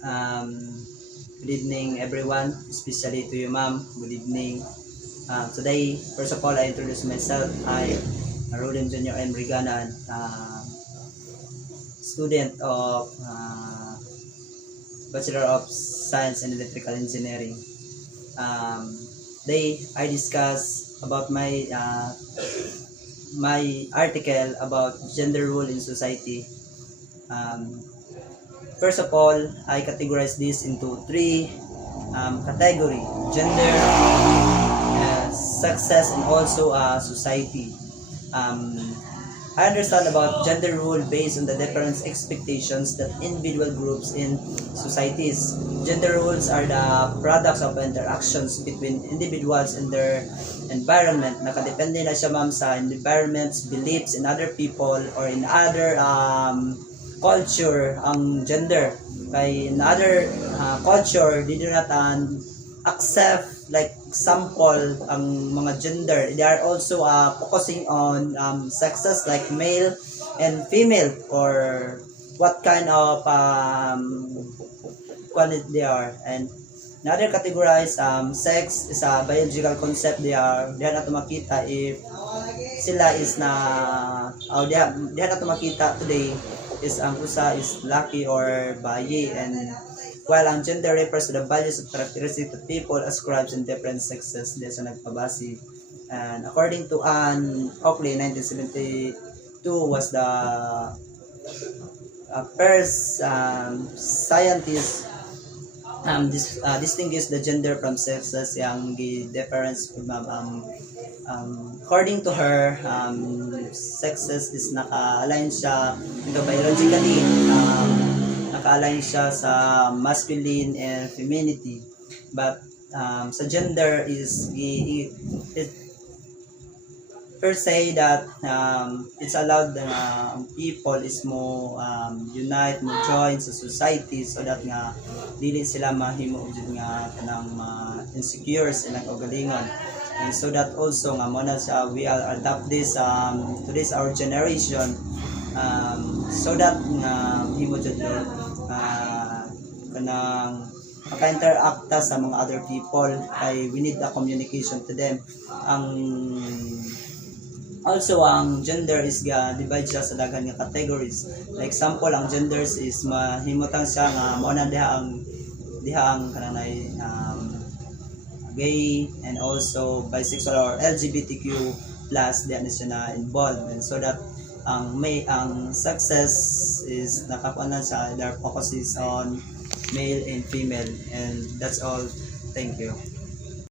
Um, Good evening, everyone, especially to you, ma'am. Good evening. Today, first of all, I introduce myself. I am Roden Junior M. Riganan, student of Bachelor of Science in Electrical Engineering. Today, I discuss about my article about gender role in society. First of all, I categorize this into three category: gender, success, and also society. I understand about gender role based on the different expectations that individual groups in societies. Gender roles are the products of interactions between individuals and their environment. Nakadepende na siya, ma'am, sa environments, beliefs in other people or in other culture ang gender. Kay in other culture, they do not accept like example ang mga gender. They are also focusing on sexes like male and female, or what kind of quality they are. And another categorized sex is a biological concept. They are not makita if sila is na they are not makita today is ang usa is lucky or bayi, and while ang gender refers to the values of characteristics that people ascribe in different sexes. Diyan sa nagpabasi. And according to Anne Oakley, 1972 was the first scientist distinguish the gender from sexes. Yung difference according to her, sexes is naka-align siya biologically, naka-align siya sa masculine and femininity, but sa gender is it per se that it's allowed the people is mo unite, mo join sa society, so that nga dili sila mahimo jud nga kanang insecure sa ilang kaugalingon. And so that also nga mo na sa we all adapt this to this our generation, so that nga himo jud kanang maka-interact sa mga other people. Ay we need a communication to them. Also ang gender is divide siya sa daghan nga categories. Like example, ang genders is mahimutang siya nga mao na diha ang kananay gay and also bisexual or LGBTQ plus diyan siya na involved. And so that ang success is nakakuanan sa their focuses on male and female. And that's all. Thank you.